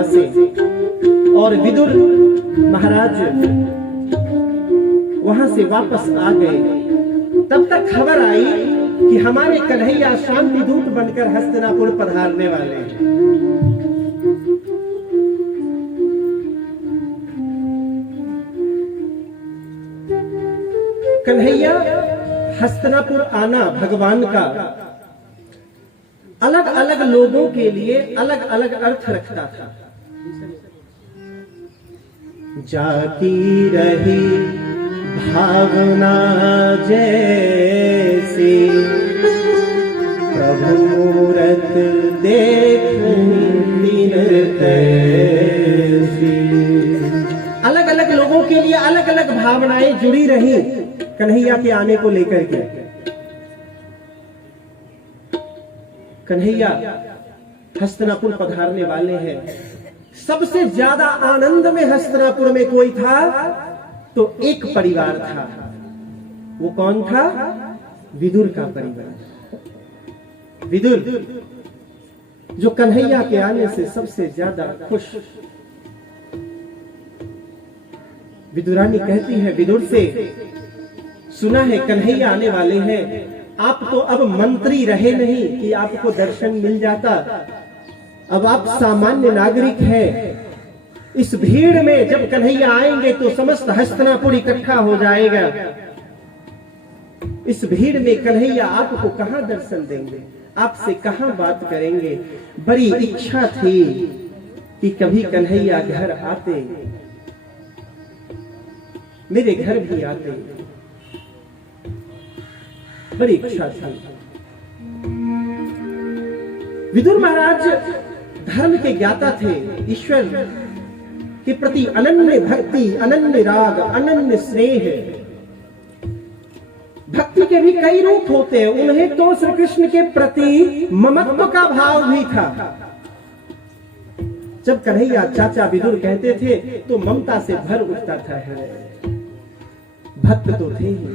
अयोध्या से और विदुर महाराज वहां से वापस आ गए, तब तक खबर आई कि हमारे कन्हैया शांति दूत बनकर हस्तिनापुर पधारने वाले हैं। कन्हैया हस्तिनापुर आना भगवान का अलग अलग लोगों के लिए अलग अलग अर्थ रखता था। जाती रही भावना जैसी, प्रभु मूरत देख दिन तैसी। अलग अलग लोगों के लिए अलग अलग भावनाएं जुड़ी रही कन्हैया के आने को लेकर के। कन्हैया हस्तिनापुर पधारने वाले हैं। सबसे ज्यादा आनंद में हस्तिनापुर में कोई था तो एक परिवार था। वो कौन था? विदुर का परिवार। विदुर जो कन्हैया के आने से सबसे ज्यादा खुश। विदुरानी कहती है विदुर से, सुना है कन्हैया आने वाले हैं, आप तो अब मंत्री रहे नहीं कि आपको दर्शन मिल जाता, अब आप सामान्य नागरिक हैं। इस भीड़ में जब कन्हैया आएंगे तो समस्त हस्तिनापुर इकट्ठा हो जाएगा। इस भीड़ में कन्हैया आपको कहां दर्शन देंगे, आपसे कहां बात करेंगे। बड़ी इच्छा थी कि कभी कन्हैया घर आते, मेरे घर भी आते, बड़ी इच्छा थी। विदुर महाराज धर्म के ज्ञाता थे, ईश्वर के प्रति अनन्य भक्ति, अनन्य राग, अनन्य स्नेह। भक्ति के भी कई रूप होते हैं, उन्हें तो श्री कृष्ण के प्रति ममत्व का भाव भी था। जब कन्हैया चाचा विदुर कहते थे तो ममता से भर उठता था हृदय। भक्त तो थे ही।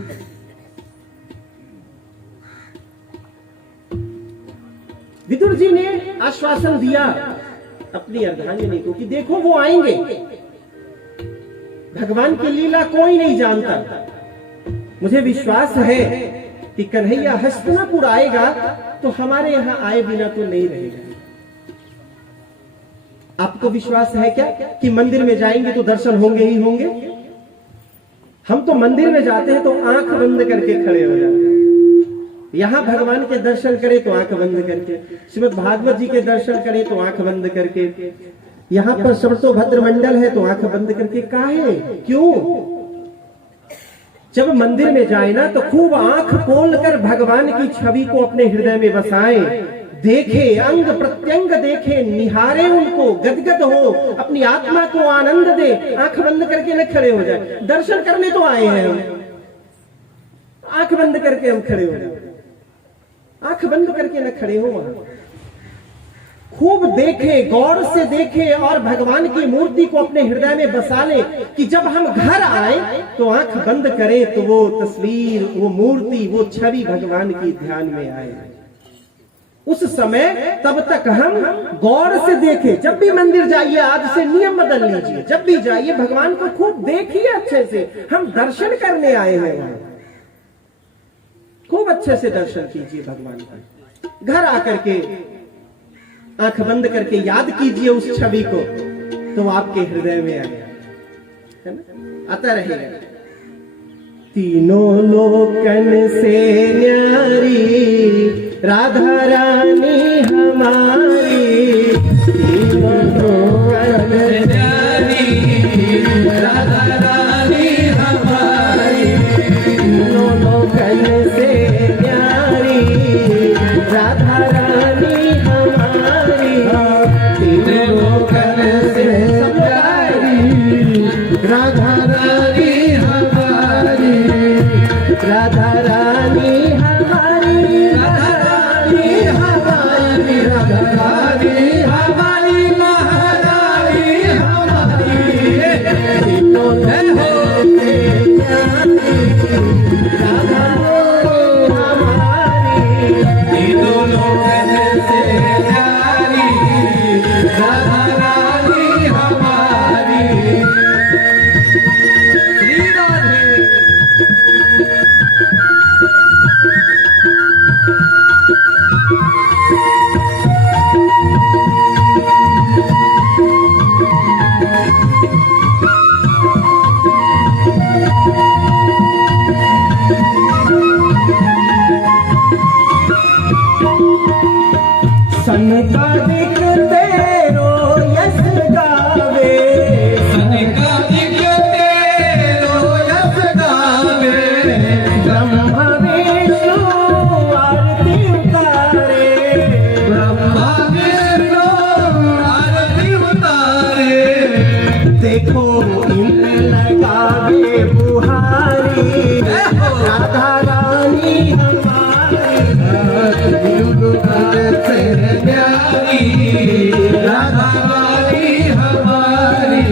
विदुर जी ने आश्वासन दिया अपनी अर्धांगिनी को कि देखो वो आएंगे, भगवान की लीला कोई नहीं जानता। मुझे विश्वास है कि कन्हैया हस्तिनापुर आएगा तो हमारे यहां आए बिना तो नहीं रहेगा। आपको विश्वास है क्या कि मंदिर में जाएंगे तो दर्शन होंगे ही होंगे? हम तो मंदिर में जाते हैं तो आंख बंद करके खड़े हो जाते हैं। यहां भगवान के दर्शन करें तो आंख बंद करके, श्रीमद् भागवत जी के दर्शन करें तो आंख बंद करके, यहां पर सर्वतोभद्र मंडल है तो आंख बंद करके। काहे? क्यों? जब मंदिर में जाए ना तो खूब आंख खोलकर भगवान की छवि को अपने हृदय में बसाएं, देखे, अंग प्रत्यंग देखे, निहारे उनको, गदगद हो, अपनी आत्मा को आनंद दे। आंख बंद करके न खड़े हो जाए। दर्शन करने तो आए हैं हम, आंख बंद करके हम खड़े हो जाए। आंख बंद करके न खड़े हो, वहां खूब देखे, गौर से देखे और भगवान की मूर्ति को अपने हृदय में बसा ले कि जब हम घर आए तो आंख बंद करें तो वो तस्वीर, वो मूर्ति, वो छवि भगवान की ध्यान में आए। उस समय तब तक हम गौर से देखें। जब भी मंदिर जाइए, आज से नियम बदल लीजिए, जब भी जाइए भगवान को खूब देखिए अच्छे से। हम दर्शन करने आए हैं वहां, खूब अच्छे से दर्शन कीजिए भगवान का। घर आकर के आंख बंद करके याद कीजिए उस छवि को, तो आपके हृदय में आएगा, है ना? आता रहेगा। तीनों लोकन से न्यारी राधा रानी हमारी, तीनों लोकन से न्यारी राधा रानी हमारी, तीनों लोकन से न्यारी राधा रानी हमारी, तीनों लोकन से न्यारी राधा रानी हमारी, राधा रानी हमारी, राधा रानी हमारी, राधा देखो इन लगावे बुहारी, राधा रानी हमारी युग भर से प्यारी, राधा रानी हमारी।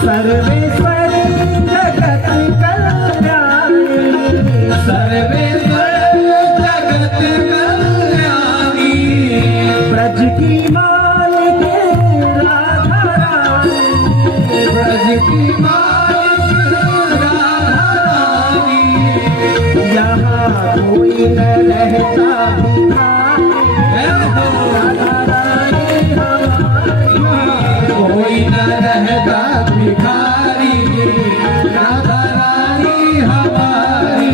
सर्वेश्वर जगत कल्याणी, सर्वेश्वर जगत कल्याणी, ब्रज की मालिके राधा रानी, ब्रज की मालिके राधा रानी। यहाँ कोई न रहता भिखारी, राधा रानी हमारी, कोई न रहता भिखारी, राधा रानी हमारी,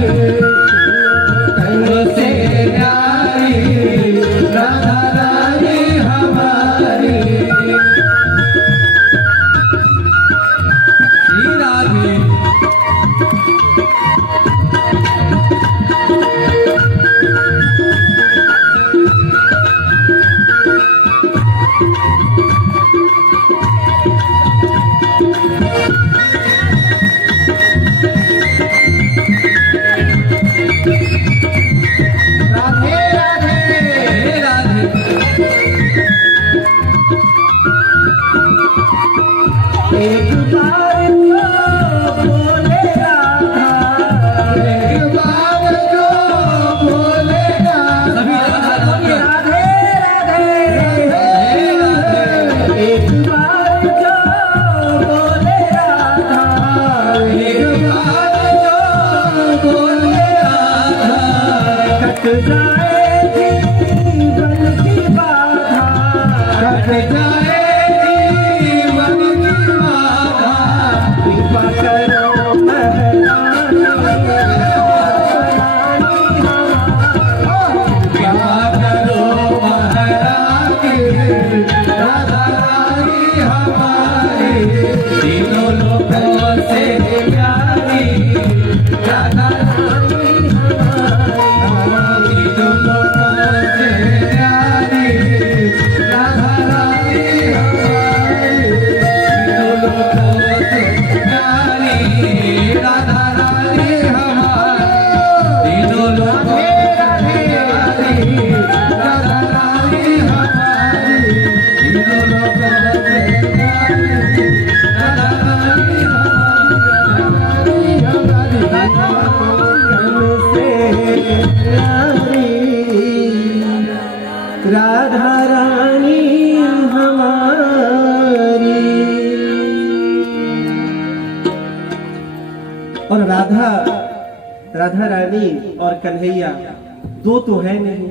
कहीं से प्यारी, राधा रानी हमारी। श्री राधे एक बार जो बोले राधा, एक बार जो बोले राधा, राधे राधे, एक बार जो बोले राधा, एक बार जो बोले राधा, कट जाए जीवन की बाधा, कट जाए राधा रानी हमारी। और राधा रानी और कन्हैया दो तो है नहीं।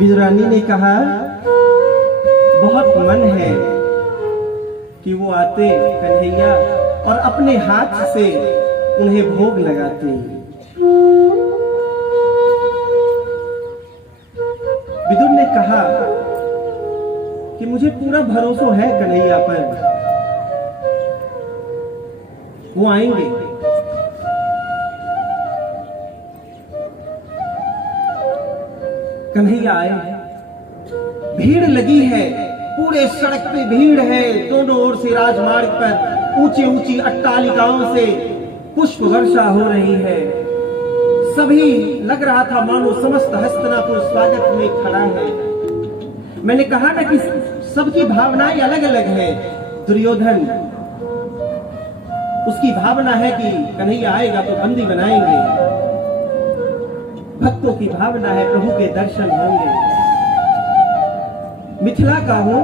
विदुरानी ने कहा बहुत मन है कि वो आते कन्हैया और अपने हाथ से उन्हें भोग लगाते। विदुर ने कहा कि मुझे पूरा भरोसा है कन्हैया पर, वो आएंगे। कन्हैया आए, भीड़ लगी है, पूरे सड़क पे भीड़ है, दोनों ओर से राजमार्ग पर ऊंची ऊंची अट्टालिकाओं से पुष्प वर्षा हो रही है। सभी लग रहा था मानो समस्त हस्तिनापुर स्वागत में खड़ा है। मैंने कहा ना कि सबकी भावनाएं अलग अलग है। दुर्योधन, उसकी भावना है कि कन्हैया आएगा तो बंदी बनाएंगे। भक्तों की भावना है प्रभु के दर्शन होंगे। मिथिला का हूं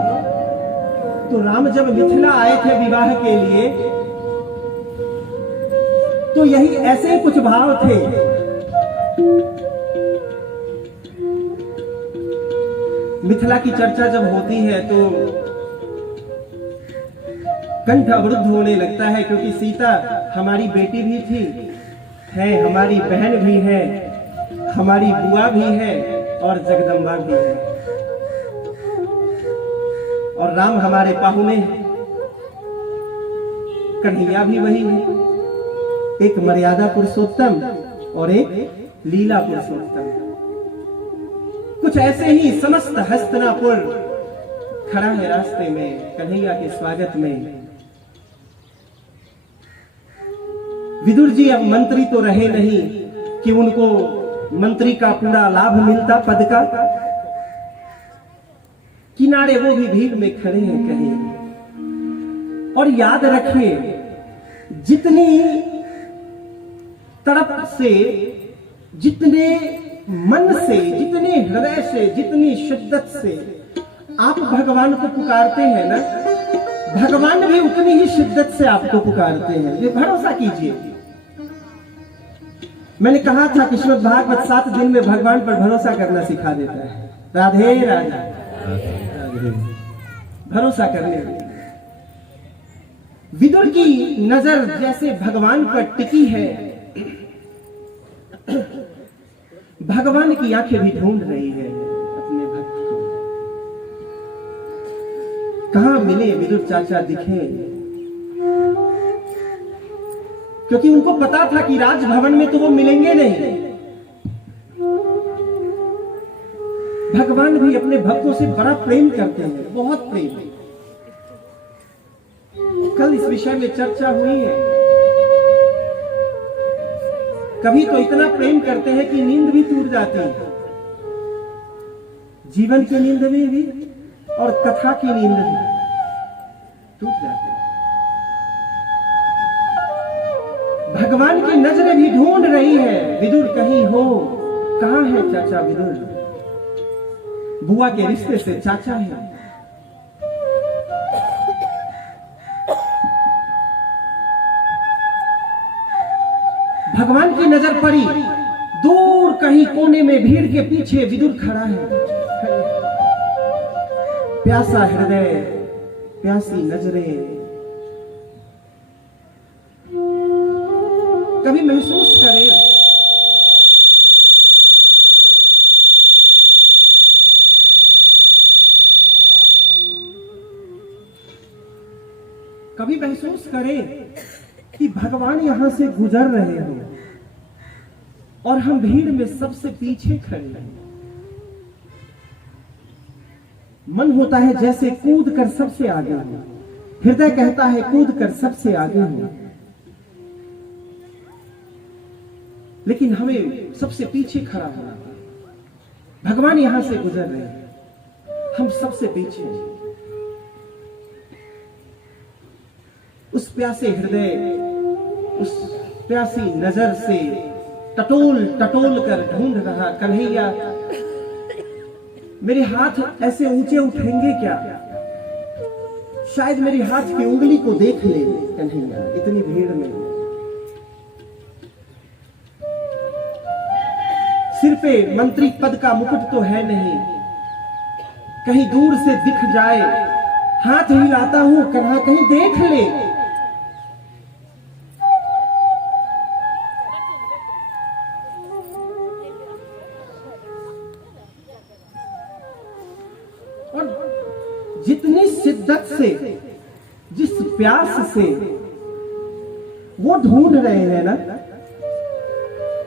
तो राम जब मिथिला आए थे विवाह के लिए तो यही ऐसे कुछ भाव थे मिथिला की चर्चा जब होती है तो कंठ अवरुद्ध होने लगता है, क्योंकि सीता हमारी बेटी भी थी, है हमारी बहन भी है, हमारी बुआ भी है और जगदम्बा भी है, और राम हमारे पाहुने, कन्हैया भी वही है, एक मर्यादा पुरुषोत्तम और एक लीला पुरुषोत्तम। कुछ ऐसे ही समस्त हस्तिनापुर खड़ा है रास्ते में कन्हैया के स्वागत में। विदुर जी अब मंत्री तो रहे नहीं कि उनको मंत्री का पूरा लाभ मिलता पद का, किनारे वो भी भीड़ में खड़े हैं कहीं। और याद रखिए, जितनी तड़प से, जितने मन से, जितने हृदय से, जितनी शिद्दत से आप भगवान को पुकारते हैं ना, भगवान भी उतनी ही शिद्दत से आपको पुकारते हैं। ये भरोसा कीजिए। मैंने कहा था कि श्रीमद् भागवत 7 दिन में भगवान पर भरोसा करना सिखा देता है। राधे राधे, भरोसा करने। विदुर की नजर जैसे भगवान पर टिकी है, भगवान की आंखें भी ढूंढ रही है अपने भक्त को। कहां मिले विदुर चाचा दिखे, क्योंकि उनको पता था कि राजभवन में तो वो मिलेंगे नहीं। भगवान भी अपने भक्तों से बड़ा प्रेम करते हैं, बहुत प्रेम। कल इस विषय में चर्चा हुई है। कभी तो इतना प्रेम करते हैं कि नींद भी टूट जाती है, जीवन की नींद में भी और कथा की नींद भी टूट जाती है। भगवान की नजरें भी ढूंढ रही है, विदुर कहीं हो। कहां है चाचा विदुर? बुआ के रिश्ते से चाचा है। भगवान की नजर पड़ी, दूर कहीं कोने में भीड़ के पीछे विदुर खड़ा है। प्यासा हृदय, प्यासी नजरें। कभी महसूस करें, कभी महसूस करें कि भगवान यहां से गुजर रहे हो और हम भीड़ में सबसे पीछे खड़े हैं। मन होता है जैसे कूद कर सबसे आगे हो, हृदय कहता है कूद कर सबसे आगे हो, लेकिन हमें सबसे पीछे खड़ा होना। भगवान यहां से गुजर रहे हैं, हम सबसे पीछे हैं। उस प्यासे हृदय, उस प्यासी नजर से टटोल टटोल कर ढूंढ रहा कन्हैया, मेरे हाथ ऐसे ऊंचे उठेंगे क्या? शायद मेरी हाथ की उंगली को देख ले कन्हैया इतनी भीड़ में। सिर पे मंत्री पद का मुकुट तो है नहीं, कहीं दूर से दिख जाए। हाथ हिलाता हूं, कन्हा कहीं देख ले। और जितनी शिद्दत से, जिस प्यास से वो ढूंढ रहे हैं ना,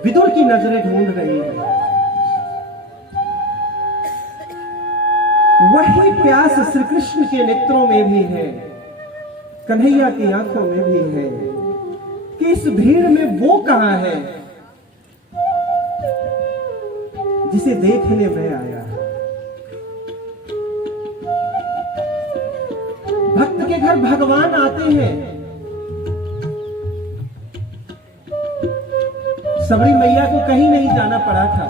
विदुर की नजरें ढूंढ रही है, वही प्यास श्री कृष्ण के नेत्रों में भी है, कन्हैया की आंखों में भी है कि इस भीड़ में वो कहां है जिसे देखने में आया। भक्त के घर भगवान आते हैं। सबरी मैया को कहीं नहीं जाना पड़ा था।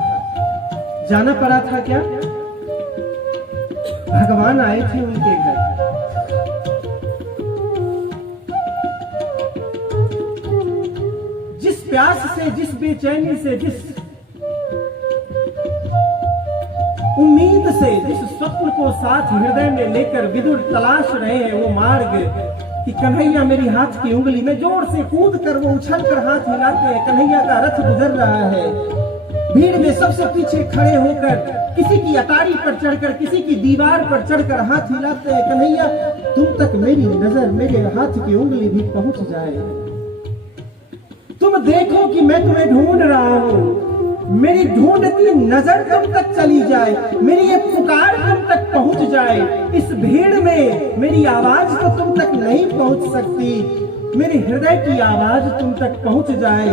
जाना पड़ा था क्या? भगवान आए थे उनके घर। जिस प्यास से, जिस बेचैनी से, जिस उम्मीद से जिस स्वप्न को साथ हृदय में लेकर विदुर तलाश रहे हैं वो मार्ग कि कन्हैया मेरी हाथ की उंगली में, जोर से कूद कर वो उछल कर हाथ हिलाते हैं। कन्हैया का रथ गुजर रहा है, भीड़ में सबसे पीछे खड़े होकर किसी की अटारी पर चढ़कर, किसी की दीवार पर चढ़कर हाथ हिलाते हैं। कन्हैया तुम तक मेरी नजर, मेरे हाथ की उंगली भी पहुंच जाए, तुम देखो कि मैं तुम्हें ढूंढ रहा हूं, मेरी ढूंढती नजर तुम तक चली जाए, मेरी ये पुकार तुम तक पहुंच जाए। इस भीड़ में मेरी आवाज तो तुम तक नहीं पहुंच सकती, मेरे हृदय की आवाज तुम तक पहुंच जाए।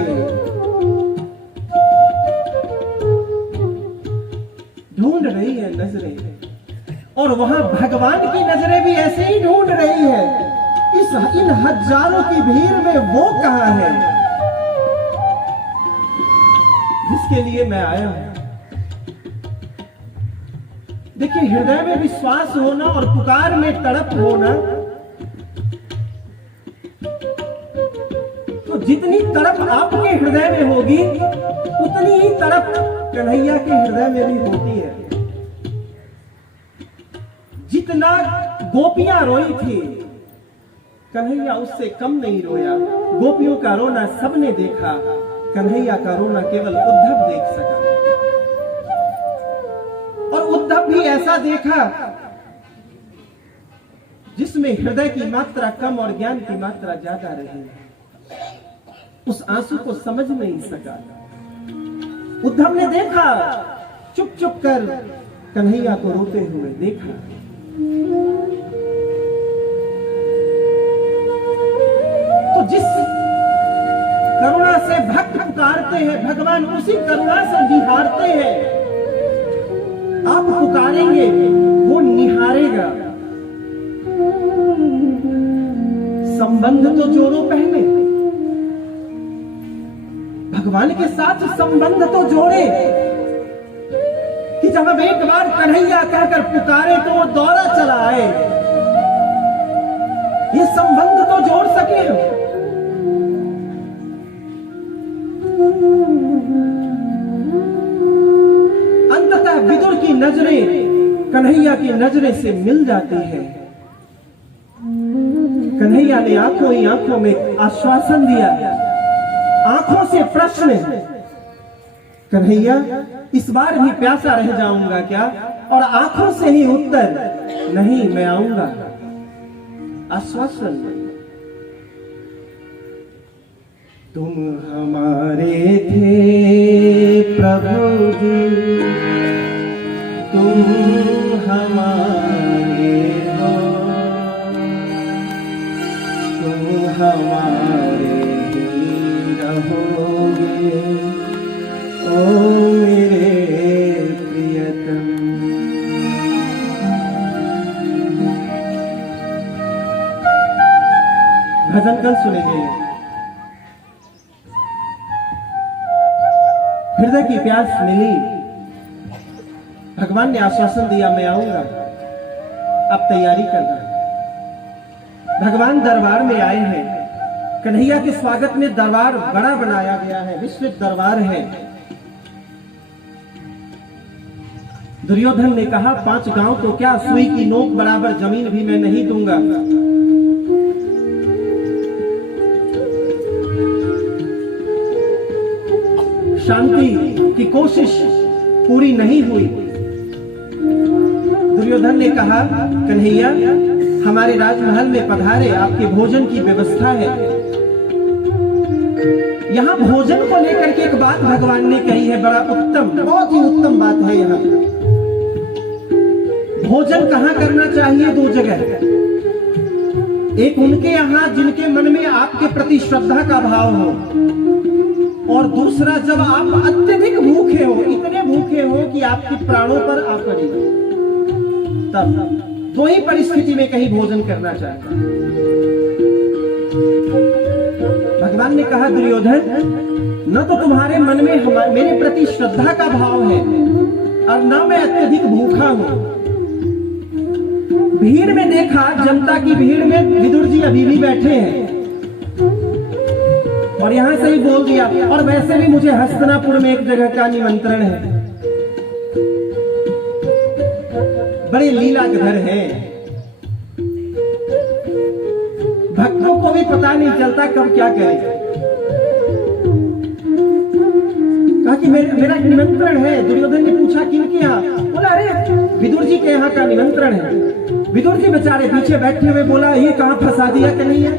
ढूंढ रही है नजरें, और वहां भगवान की नजरें भी ऐसे ही ढूंढ रही है। इन हजारों की भीड़ में वो कहां है जिसके लिए मैं आया हूं। देखिए, हृदय में विश्वास होना और पुकार में तड़प होना, तो जितनी तड़प आपके हृदय में होगी उतनी ही तड़प कन्हैया के हृदय में भी होती है। जितना गोपियां रोई थी, कन्हैया उससे कम नहीं रोया। गोपियों का रोना सबने देखा, कन्हैया का रोना केवल उद्धव देख सका। और उद्धव भी ऐसा देखा जिसमें हृदय की मात्रा कम और ज्ञान की मात्रा ज्यादा रही। उस आंसू को समझ नहीं सका। उद्धव ने देखा, चुप चुप कर कन्हैया को रोते हुए देखा। तो जिस करुणा से भक्त पुकारते हैं, भगवान उसी करुणा से निहारते हैं। आप पुकारेंगे, वो निहारेगा। संबंध तो जोड़ो पहले, भगवान के साथ संबंध तो जोड़े कि जब हम एक बार कन्हैया कहकर पुकारे तो वो दौड़ा चला आए। ये संबंध तो जोड़ सके। अंततः विदुर की नजरें कन्हैया की नजरें से मिल जाती है। कन्हैया ने आंखों ही आंखों में आश्वासन दिया, आंखों से प्रश्न, कन्हैया इस बार भी प्यासा रह जाऊंगा क्या? और आंखों से ही उत्तर, नहीं मैं आऊंगा। आश्वासन, तुम हमारे थे प्रभु जी, तुम हमारे हो, तुम हमारे ही रहोगे, ओ मेरे प्रियतम। भजन कल सुनेंगे। हृदय की प्यास मिली, भगवान ने आश्वासन दिया मैं आऊंगा, अब तैयारी करना। भगवान दरबार में आए हैं। कन्हैया के स्वागत में दरबार बड़ा बनाया गया है, विस्तृत दरबार है। दुर्योधन ने कहा 5 गांव तो क्या, सुई की नोक बराबर जमीन भी मैं नहीं दूंगा। शांति की कोशिश पूरी नहीं हुई। दुर्योधन ने कहा कन्हैया हमारे राजमहल में पधारे, आपके भोजन की व्यवस्था है। यहाँ भोजन को लेकर के एक बात भगवान ने कही है, बड़ा उत्तम, बहुत ही उत्तम बात है। यहाँ भोजन कहाँ करना चाहिए? 2 जगह। एक उनके यहाँ जिनके मन में आपके प्रति श्रद्धा का भाव हो, और दूसरा जब आप अत्यधिक भूखे हो, इतने भूखे हो कि आपके प्राणों पर आ पड़े, तब 2 ही परिस्थिति में कहीं भोजन करना चाहिए। भगवान ने कहा दुर्योधन, न तो तुम्हारे मन में मेरे प्रति श्रद्धा का भाव है और न मैं अत्यधिक भूखा हूं। भीड़ में देखा, जनता की भीड़ में विदुर जी अभी भी बैठे हैं, और यहां से ही बोल दिया, और वैसे भी मुझे हस्तिनापुर में एक जगह का निमंत्रण है। बड़े लीलाधर हैं। भक्तों को भी पता नहीं चलता कब क्या करें। कहा कि मेरा निमंत्रण है। दुर्योधन ने पूछा किनके यहाँ? बोला अरे विदुर जी के यहाँ का निमंत्रण है। विदुर जी बेचारे पीछे बैठे हुए, बोला ये कहाँ फंसा दिया कि नहीं है?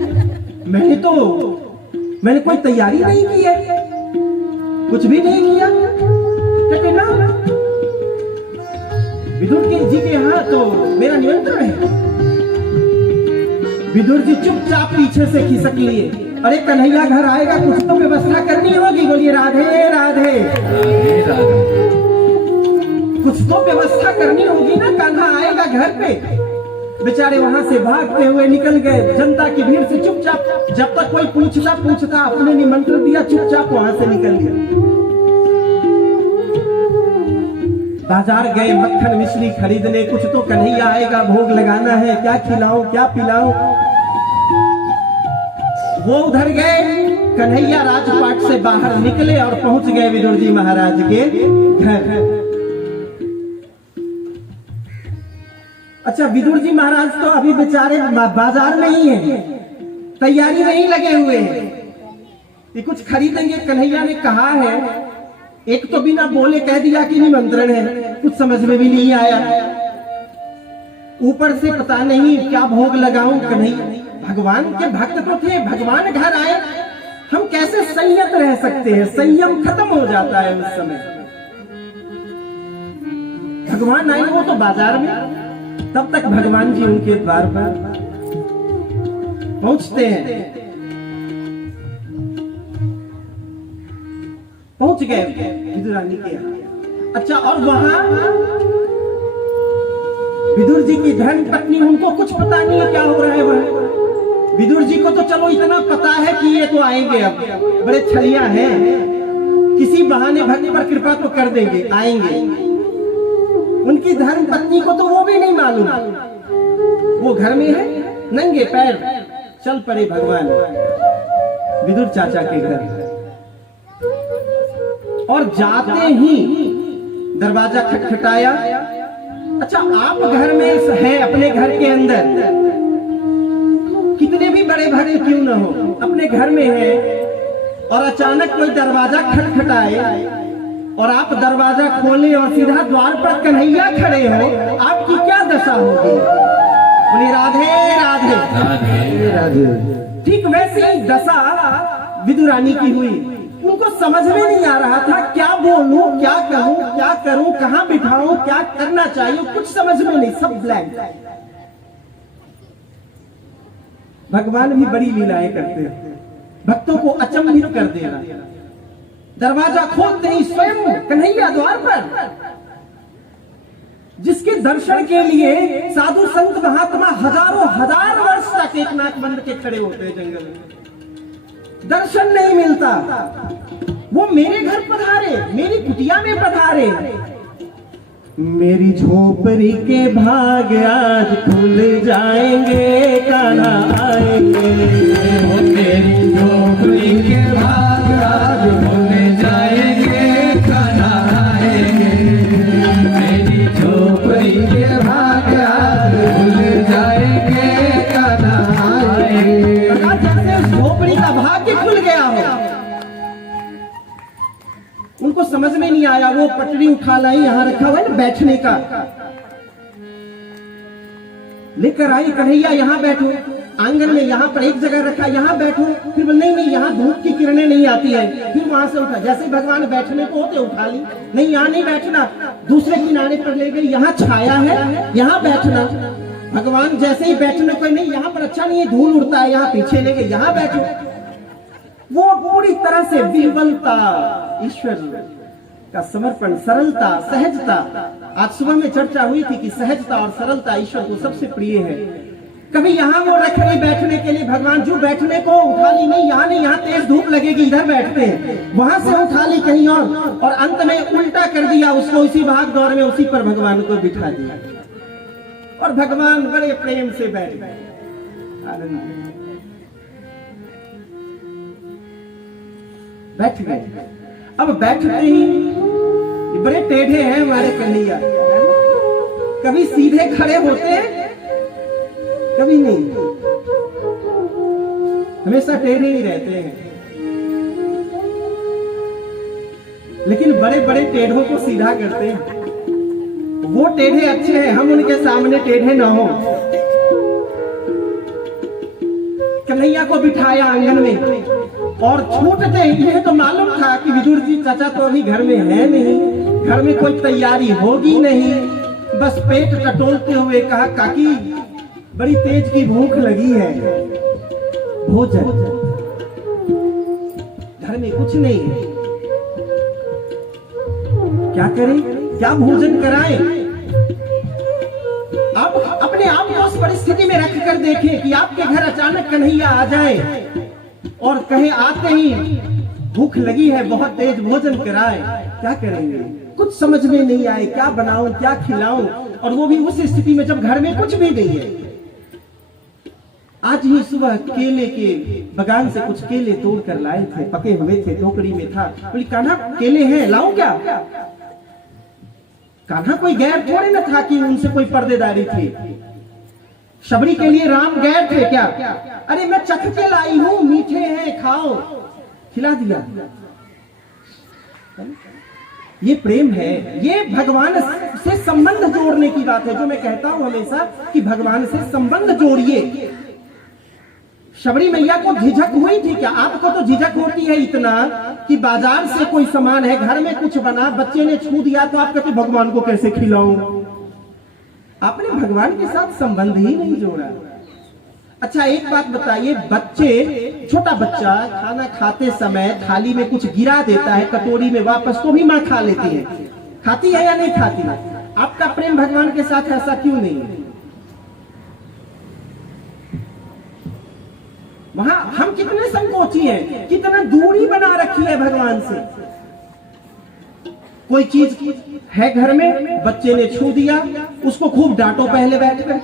मैंने कोई तैयारी नहीं की है, कुछ भी नहीं किया। कहते ना विदुर जी के यहाँ तो मेरा निमंत्रण है। विदुर जी चुपचाप पीछे से खिसक लिए। अरे कन्हैया घर आएगा, कुछ तो व्यवस्था करनी होगी। बोलिए राधे राधे। कुछ तो व्यवस्था करनी होगी ना, कान्हा आएगा घर पे। बेचारे वहां से भागते हुए निकल गए जनता की भीड़ से चुपचाप। जब तक कोई पूछता अपने निमंत्रण दिया, चुपचाप वहां से निकल गए। बाजार गए मक्खन मिश्री खरीदने। कुछ तो कन्हैया आएगा, भोग लगाना है, क्या खिलाऊं क्या पिलाऊं। वो उधर गए, कन्हैया राजपाट से बाहर निकले और पहुंच गए विदुर जी महाराज के घर। अच्छा, विदुर जी महाराज तो अभी बेचारे बाजार में ही हैं, तैयारी नहीं लगे हुए हैं कि कुछ खरीदेंगे। कन्हैया ने कहा है, एक तो बिना बोले कह दिया कि निमंत्रण है, कुछ समझ में भी नहीं आया। ऊपर से पता नहीं क्या भोग लगाऊं। कन्हैया भगवान के भक्त तो थे, भगवान घर आए, हम कैसे संयत रह सकते हैं? संयम खत्म हो जाता है उस समय। भगवान आए वो तो बाजार में, तब तक भगवान जी उनके द्वार पर पहुंचते हैं। पहुंच गए विदुरानी के यहाँ। अच्छा, और वहां विदुर जी की धर्म पत्नी, उनको कुछ पता नहीं है क्या हो रहा है वहां। विदुर जी को तो चलो इतना पता है कि ये तो आएंगे, अब बड़े छलिया हैं, किसी बहाने भक्त पर कृपा तो कर देंगे, आएंगे। उनकी धर्म पत्नी को तो वो भी नहीं मालूम। वो घर में है, नंगे पैर चल पड़े भगवान विदुर चाचा के घर। और जाते ही दरवाजा खटखटाया। अच्छा, आप घर में है, अपने घर के अंदर, कितने भी बड़े भरे क्यों न हो, अपने घर में है और अचानक कोई दरवाजा खटखटाए और आप दरवाजा खोले और सीधा द्वार पर कन्हैया खड़े हो, आपकी क्या दशा होगी? बोले राधे राधे राधे राधे। ठीक वैसे ही दशा विदुरानी की हुई। उनको समझ में नहीं आ रहा था क्या बोलूं, क्या कहूं, क्या करूं, कहां बिठाऊं, क्या करना चाहिए, कुछ समझ में नहीं, सब ब्लैंक। भगवान भी बड़ी लीलाएं करते हैं, भक्तों को अचंभित कर देना। दरवाजा खोलते ही स्वयं कन्हैया द्वार पर, जिसके दर्शन के लिए साधु संत महात्मा हजारों हजार वर्ष तक एक नाक बंद के खड़े होते हैं जंगल में। दर्शन नहीं मिलता। वो मेरे घर पधारे, मेरी कुटिया में पधारे। मेरी झोपड़ी के भाग आज खुल जाएंगे, कान्हा आएंगे। मेरी झोपड़ी के भाग आज खुल जाएंगे, कान्हा आएंगे। मेरी झोपड़ी के भाग आज खुल जाएंगे, कान्हा आएंगे। जैसे झोपड़ी का भाग्य खुल गया हो। उनको समझ में नहीं आया। वो पटरी उठा लाई, यहां रखा हुआ है ना बैठने का, लेकर आई कन्हैया, यहां बैठो। आंगन में यहां पर एक जगह रखा, यहां बैठो। फिर बोले नहीं नहीं, यहां धूप की किरणें नहीं आती है। फिर वहां से उठा, जैसे भगवान बैठने को होते उठा ली। नहीं, यहां नहीं बैठना। दूसरे किनारे पर ले गई, यहां छाया है, यहां बैठना। भगवान जैसे ही बैठने को, नहीं यहां पर अच्छा नहीं है, धूल उड़ता है, यहां पीछे ले गई, यहां बैठो। वो पूरी तरह से विह्वलता, ईश्वर का समर्पण, सरलता, सहजता। आज सुबह में चर्चा हुई थी कि सहजता और सरलता ईश्वर को सबसे प्रिय है। कभी यहाँ वो रख रही बैठने के लिए, भगवान जो बैठने को उठा ली, नहीं यहाँ नहीं, यहाँ तेज धूप लगेगी, इधर बैठते हैं। वहां से उठा ली कहीं और अंत में उल्टा कर दिया उसको, उसी भाग दौड़ में उसी पर भगवान को बिठा दिया और भगवान बड़े प्रेम से बैठ गए। आनंद बैठ गए। अब बैठते ही बड़े टेढ़े हैं हमारे कन्हैया, कभी सीधे खड़े होते हैं, कभी नहीं, हमेशा टेढ़े ही रहते हैं। लेकिन बड़े बड़े टेढ़ों को सीधा करते हैं। वो टेढ़े अच्छे हैं, हम उनके सामने टेढ़े ना हो। कन्हैया को बिठाया आंगन में और छूटते ये तो मालूम था कि विदुर जी चाचा तो अभी घर में है नहीं, घर में कोई तैयारी होगी नहीं। बस पेट टटोलते हुए कहा, काकी बड़ी तेज की भूख लगी है, भोजन। घर में कुछ नहीं है, क्या करें, क्या भोजन कराएं? आप अपने आप को उस परिस्थिति में रखकर देखें कि आपके घर अचानक कन्हैया आ जाए और कहे आते ही भूख लगी है, बहुत तेज भोजन कराए, क्या करेंगे? कुछ समझ में नहीं आए, क्या बनाऊं, क्या खिलाऊं, और वो भी उस स्थिति में जब घर में कुछ भी नहीं है। आज ही सुबह केले के बगान से कुछ केले तोड़ कर लाए थे, पके हुए थे, टोकरी में था। बोली, कान्हा केले हैं, लाऊं क्या? कान्हा कोई गैर थोड़े न था कि उनसे कोई पर्देदारी थी। शबरी के लिए राम गैर थे क्या? अरे मैं चख के लाई हूं, मीठे हैं, खाओ, खिला दिया। ये प्रेम है, ये भगवान से संबंध जोड़ने की बात है। जो मैं कहता हूं हमेशा कि भगवान से संबंध जोड़िए। शबरी मैया को झिझक हुई थी क्या? आपको तो झिझक होती है इतना कि बाजार से कोई सामान है, घर में कुछ बना, बच्चे ने छू दिया तो आप कहते भगवान को कैसे खिलाऊं? आपने भगवान के साथ संबंध ही नहीं जोड़ा। अच्छा एक बात बताइए, बच्चे, छोटा बच्चा खाना खाते समय थाली में कुछ गिरा देता है कटोरी में वापस, तो भी माँ खा लेती है, खाती है या नहीं खाती है? आपका प्रेम भगवान के साथ ऐसा क्यों नहीं है? वहां हम कितने संकोची हैं, कितना दूरी बना रखी है भगवान से। कोई चीज है घर में, बच्चे ने छू दिया, उसको खूब डांटो पहले बैठ कर,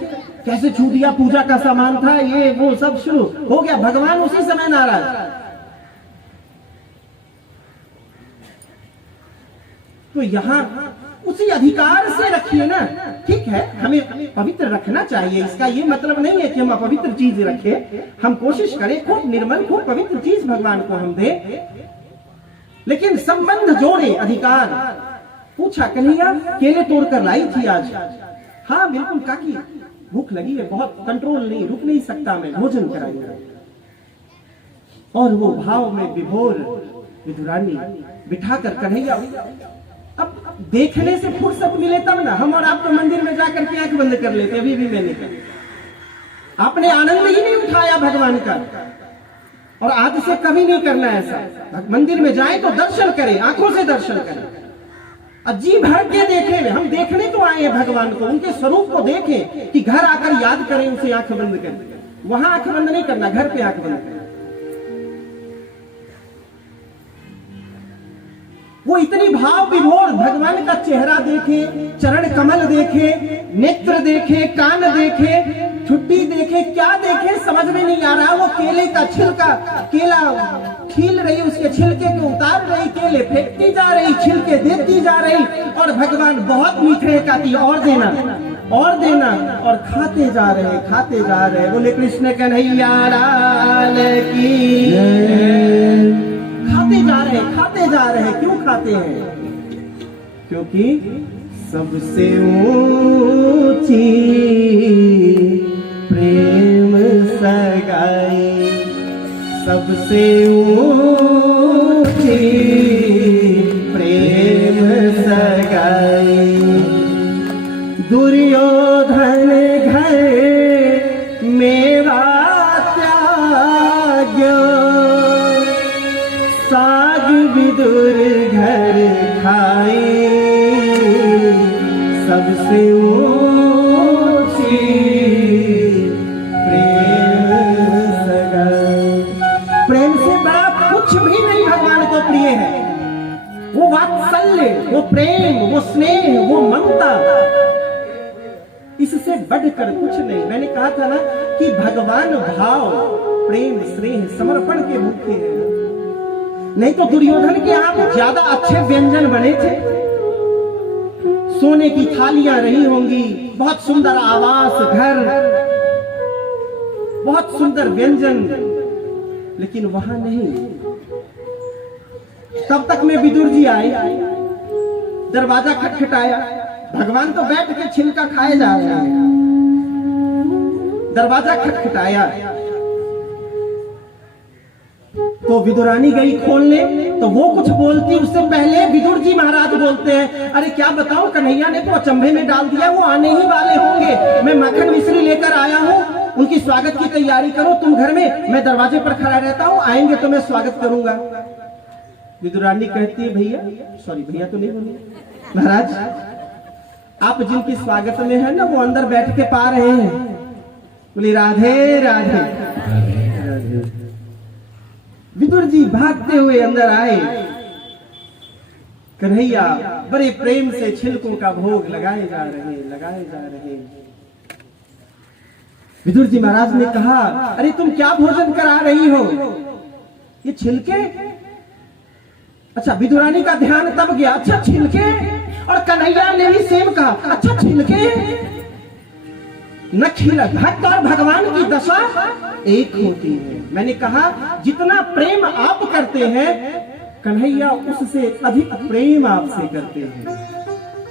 कैसे छू दिया, पूजा का सामान था, ये वो सब शुरू हो गया। भगवान उसी समय नाराज। तो यहां उसी अधिकार से रखिए ना। ठीक है, हमें पवित्र रखना चाहिए, इसका ये मतलब नहीं है कि हम अपवित्र चीज रखें। हम कोशिश करें खूब निर्मल, खूब पवित्र चीज भगवान को हम दें, लेकिन संबंध जोड़े, अधिकार। पूछा, कन्हैया केले तोड़ कर लाई थी आज? हाँ बिल्कुल काकी, भूख लगी है बहुत, कंट्रोल नहीं, रुक नहीं सकता मैं, भोजन कराइए। और वो भाव में विभोर विदुरानी बिठाकर कन्हैया, अब देखने से फुर्सत मिले तब ना। हम और आप तो मंदिर में जाकर के आंख बंद कर लेते, अभी भी मैंने कर। आपने आनंद ही नहीं उठाया भगवान का, और आज से कभी नहीं करना ऐसा। मंदिर में जाए तो दर्शन करें, आंखों से दर्शन करें, जी भर के देखें। हम देखने तो आए हैं भगवान को, उनके स्वरूप को देखें कि घर आकर याद करें उसे, आंख बंद करें। वहां आंख बंद नहीं करना, घर पे आंख बंद करें। वो इतनी भाव विभोर भगवान का चेहरा देखे, चरण कमल देखे, नेत्र देखे, कान देखे, ठुड्डी देखे, क्या देखे समझ में नहीं आ रहा। वो केले का छिलका, केला छील रही, उसके छिलके को उतार रही, केले फेंकती जा रही, छिलके देती जा रही, और भगवान बहुत मीठे कहती और देना और देना, और खाते जा रहे, खाते जा रहे। बोले कृष्ण कन्हैया लाल की, खाते जा रहे, खाते जा रहे। क्यों खाते हैं? क्योंकि सबसे ऊंची प्रेम सगाई, सबसे ऊंची प्रेम सगाई। दुर्योधन घर मेवा त्याग्यो, साग विदुर घर खाई, सबसे ऊंची प्रेम सगाई। प्रेम से बड़ा कुछ भी नहीं भगवान को प्रिय है। वो वात्सल्य, वो प्रेम, वो स्नेह, वो ममता, इससे बढ़कर कुछ नहीं। मैंने कहा था ना कि भगवान भाव, प्रेम, स्नेह, समर्पण के भूखे हैं। नहीं तो दुर्योधन के आप ज्यादा अच्छे व्यंजन बने थे, सोने की थालियां रही होंगी, बहुत सुंदर आवास, घर, बहुत सुंदर व्यंजन, लेकिन वहां नहीं। तब तक में विदुर जी आए, दरवाजा खटखटाया। भगवान तो बैठ के छिलका खाए जा रहे हैं। दरवाजा खटखटाया तो विदुरानी गई खोलने, तो वो कुछ बोलती उससे पहले विदुर जी महाराज बोलते हैं, अरे क्या बताऊं, कन्हैया ने तो अचंभे में डाल दिया, वो आने ही वाले होंगे, मैं मक्खन मिश्री लेकर आया हूं, उनकी स्वागत की तैयारी करो तुम घर में, मैं दरवाजे पर खड़ा रहता हूं, आएंगे तो मैं स्वागत करूंगा। विदुरानी कहती है, भैया, सॉरी भैया तो नहीं बोली, महाराज आप जिनकी स्वागत में है ना, वो अंदर बैठ के पा रहे हैं। बोली राधे राधे। विदुर जी भागते हुए अंदर आए। कन्हैया बड़े प्रेम से छिलकों का भोग लगाए जा रहे। विदुर जी महाराज ने कहा, अरे तुम क्या भोजन करा रही हो, ये छिलके? अच्छा, विदुरानी का ध्यान तब गया, अच्छा छिलके, और कन्हैया ने भी सेम कहा, अच्छा छिलके। न खिला, भक्त और भगवान की दशा एक होती है। मैंने कहा जितना प्रेम आप करते हैं, कन्हैया उससे अधिक प्रेम आपसे करते हैं।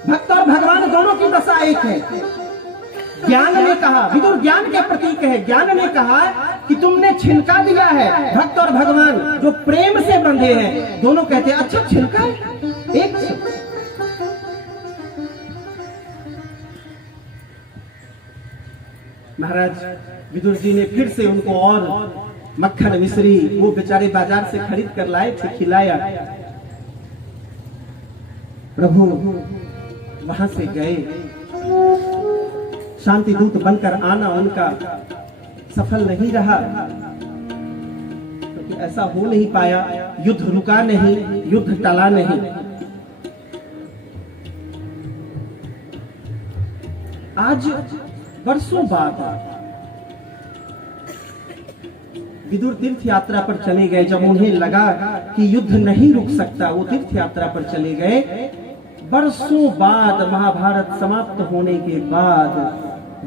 भक्त और भगवान दोनों की दशा एक है। ज्ञान ने कहा, विदुर ज्ञान के प्रतीक है, ज्ञान ने कहा कि तुमने छिलका दिया है। भक्त और भगवान जो प्रेम से बंधे हैं, दोनों कहते हैं अच्छा छिलका एक। महाराज विदुर जी ने फिर से उनको और मक्खन मिश्री, वो बेचारे बाजार से खरीद कर लाए थे, खिलाया। प्रभु वहां से गए, शांति दूत बनकर आना उनका सफल नहीं रहा, क्योंकि ऐसा हो नहीं पाया, युद्ध रुका नहीं, युद्ध टला नहीं। आज वर्षों बाद विदुर तीर्थ यात्रा पर चले गए। जब उन्हें लगा कि युद्ध नहीं रुक सकता, वो तीर्थ यात्रा पर चले गए। वर्षों बाद, महाभारत समाप्त होने के बाद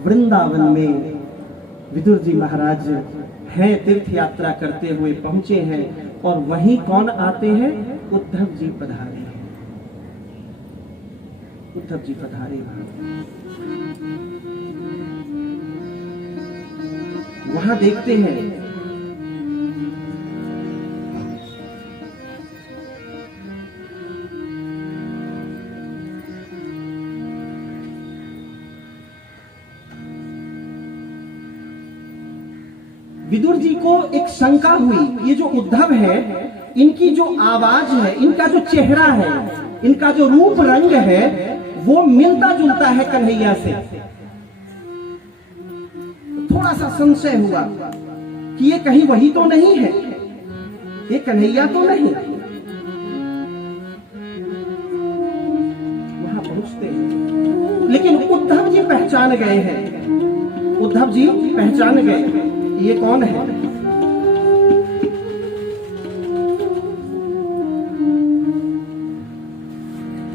वृंदावन में विदुर जी महाराज हैं, तीर्थ यात्रा करते हुए पहुंचे हैं, और वहीं कौन आते हैं? उद्धव जी पधारे। उद्धव जी पधारे, वहां देखते हैं विदुर जी को एक शंका हुई, ये जो उद्धव है, इनकी जो आवाज है, इनका जो चेहरा है, इनका जो रूप रंग है, वो मिलता जुलता है कन्हैया से। थोड़ा सा संशय हुआ कि ये कहीं वही तो नहीं है, ये कन्हैया तो नहीं। वहां पहुंचते हैं, लेकिन उद्धव जी पहचान गए हैं। उद्धव जी पहचान गए, ये कौन है?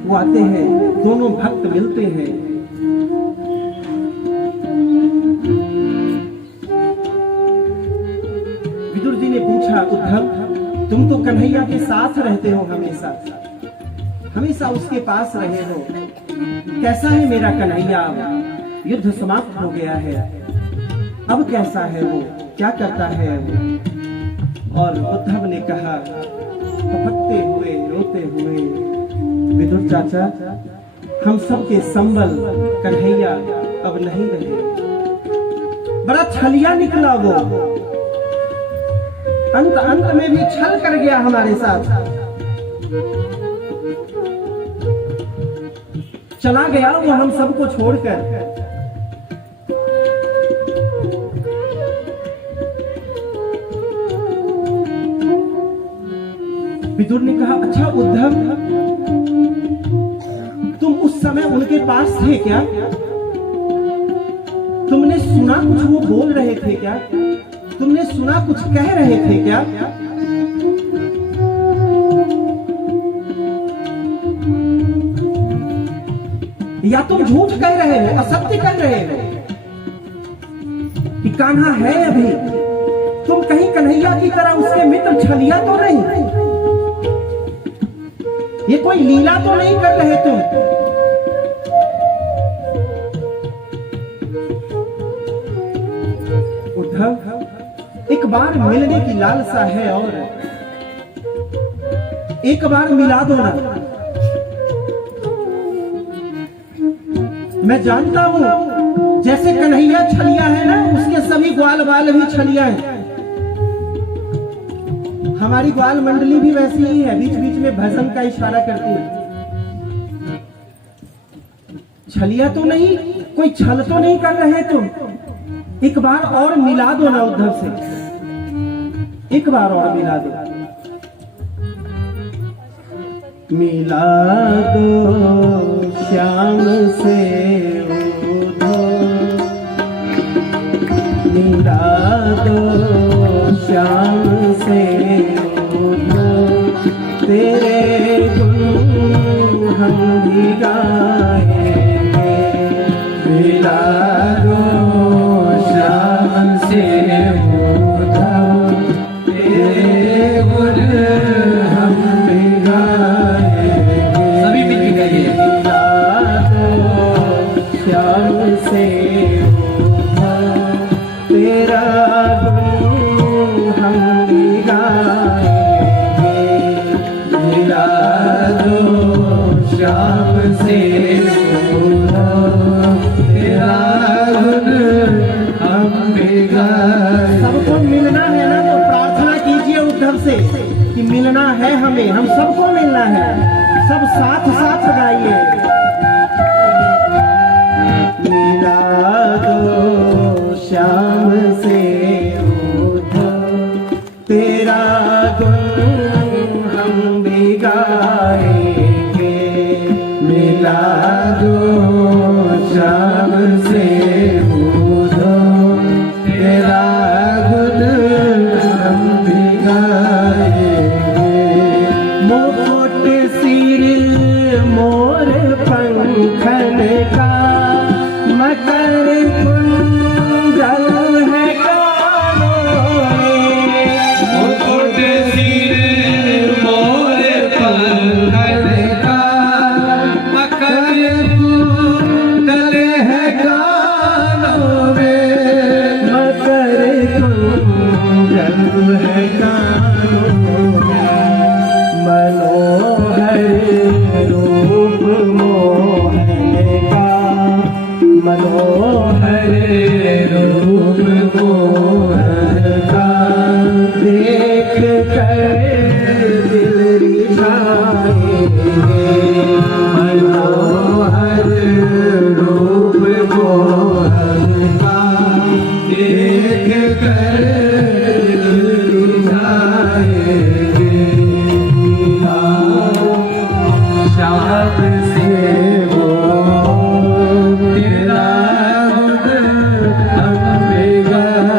वो आते हैं, दोनों भक्त मिलते हैं। विदुर जी ने पूछा, उद्धव तुम तो कन्हैया के साथ रहते हो, हमेशा उसके पास रहे हो, कैसा है मेरा कन्हैया? युद्ध समाप्त हो गया है, अब कैसा है वो, क्या करता है वो? और उद्धव ने कहा फपकते हुए, रोते हुए, विदुर चाचा, हम सबके संबल कन्हैया अब नहीं रहे। बड़ा छलिया निकला वो, अंत में भी छल कर गया हमारे साथ, चला गया वो हम सबको छोड़कर। विदुर ने कहा, अच्छा उद्धव, तुम उस समय उनके पास थे क्या? तुमने सुना कुछ वो बोल रहे थे क्या? तुमने सुना कुछ कह रहे थे क्या? या तुम झूठ कह रहे हो, असत्य कह रहे हो कि कान्हा है अभी? तुम कहीं कन्हैया की तरह उसके मित्र छलिया तो नहीं? ये कोई लीला तो नहीं कर रहे तुम? उद्धव, एक बार मिलने की लालसा है और एक बार मिला दो ना। मैं जानता हूं जैसे कन्हैया छलिया है ना, उसके सभी ग्वाल बाल भी छलिया है। हमारी ग्वाल मंडली भी वैसी ही है, बीच बीच में भजन का इशारा करती है। छलिया तो नहीं, कोई छल तो नहीं कर रहे तुम? एक बार और मिला दो ना उद्धव से, एक बार और मिला दो। मिला दो श्याम से उद्धव, मिला दो श्याम से उद्धव, तेरे गुण हम भी गाएंगे। मिला दो श्याम से उद्धव, तेरे गुण हम भी गाएंगे। सभी मिलकर गाइए। मिला दो श्याम से उद्धव, तेरा गुण हम भी गाएंगे। मिला दो श्याम से उद्धव, तेरा गुण हम भी गाएंगे। सबको मिलना है ना, तो प्रार्थना कीजिए उद्धव से कि मिलना है हमें, हम सबको मिलना है। सब साथ साथ गाइए। मिला दो श्याम से उद्धव, तेरा गुण हम भी गाएंगे। मिला दो श्याम से उद्धव, तेरा गुण हम भी गाएंगे। मुकुट सिर मोर पंखन का, मकर कुंडल है कानों में। मुकुट सिर मोर पंखन का, मकर कुंडल है कानों में। मकर कुंडल है कानों में। मनोहर रूप मोहन का, मनोहर रूप मोहन का, देख कर दिल रिझाएंगे। मनोहर रूप मोहन का, देख कर दिल रिझाएंगे। श्याम से वो तेरा गुण हम भी गाएंगे।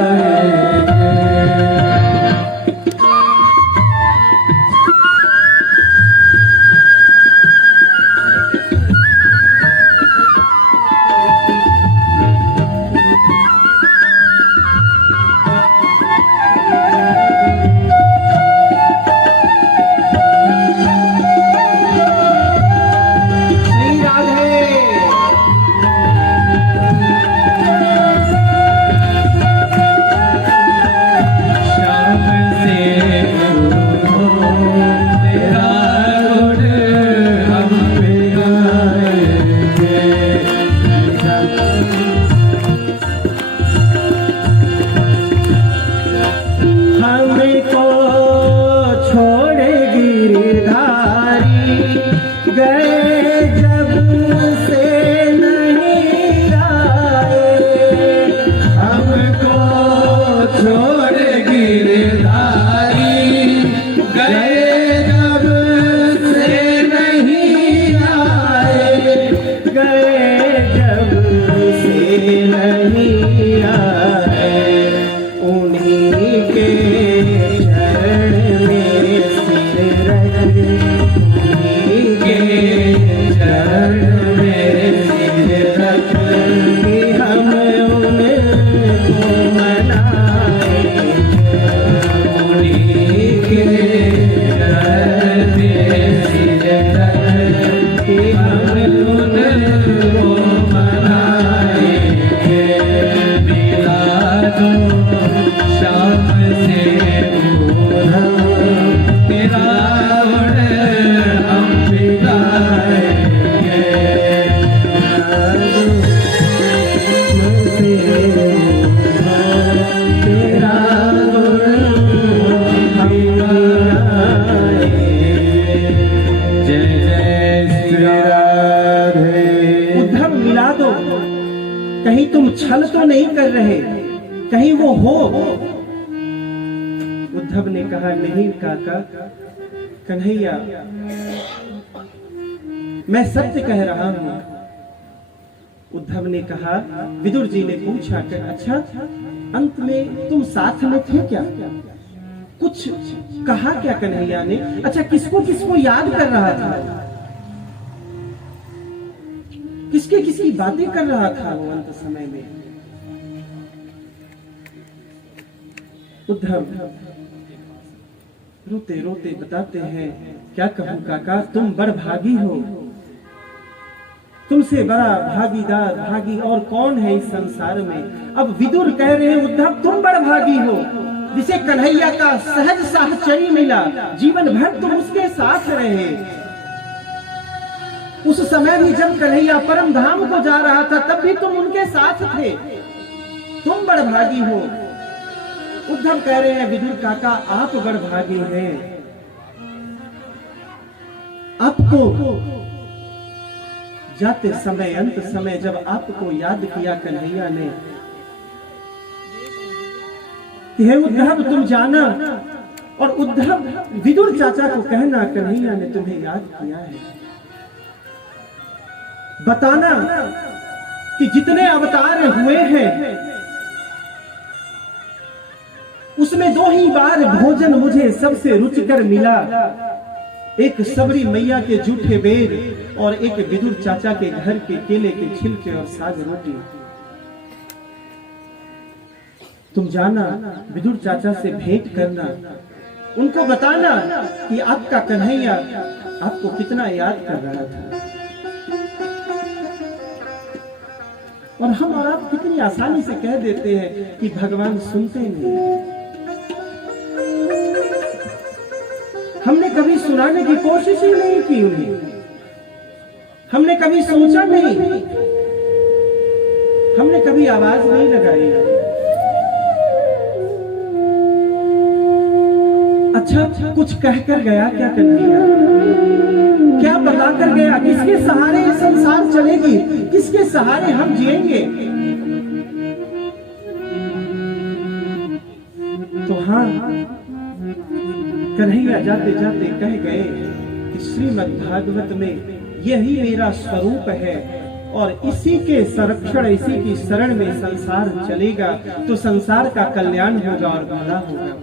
के चरण में बतला दो, कहीं तुम छल तो नहीं कर रहे, कहीं वो हो। उद्धव ने कहा, नहीं काका कन्हैया, मैं सत्य कह रहा हूं। उद्धव ने कहा, विदुर जी ने पूछा कि अच्छा अंत में तुम साथ में थे क्या? कुछ कहा क्या कन्हैया ने? अच्छा किसको किसको याद कर रहा था? किसके किसकी बातें कर रहा था वो अंत समय में? उद्धव रोते रोते बताते हैं, क्या कहूं काका, तुम बड़ भागी हो, तुमसे बड़ा भागीदार भागी और कौन है इस संसार में। अब विदुर कह रहे हैं, उद्धव तुम बड़ भागी हो, जिसे कन्हैया का सहज साहचर्य मिला, जीवन भर तुम उसके साथ रहे। उस समय भी जब कन्हैया परम धाम को जा रहा था तब भी तुम उनके साथ थे, तुम बड़ भागी हो। उद्धव कह रहे हैं, विदुर काका आप बड़ भागी हैं, आपको जाते समय अंत समय जब आपको याद किया कन्हैया ने कि हे उद्धव तुम जाना, और उद्धव विदुर चाचा को कहना कन्हैया ने तुम्हें याद किया है, बताना कि जितने अवतार हुए हैं उसमें 2 ही बार भोजन मुझे सबसे रुचिकर मिला, एक सबरी मैया के जूठे बेर और एक विदुर चाचा के घर के केले के छिलके और साग रोटी। तुम जाना विदुर चाचा से भेंट करना, उनको बताना कि आपका कन्हैया आपको कितना याद कर रहा था। और हम और आप कितनी आसानी से कह देते हैं कि भगवान सुनते नहीं। हमने कभी सुनाने की कोशिश ही नहीं की उन्हें, हमने कभी सोचा नहीं, हमने कभी आवाज नहीं लगाई। अच्छा कुछ कहकर गया क्या कन्हैया? क्या बताकर गया? किसके सहारे ये संसार चलेगी, किसके सहारे हम जिएंगे? तो हाँ, कन्हैया जाते जाते कह गए कि श्रीमद् भागवत में यही मेरा स्वरूप है और इसी के संरक्षण, इसी की शरण में संसार चलेगा तो संसार का कल्याण होगा और भला होगा।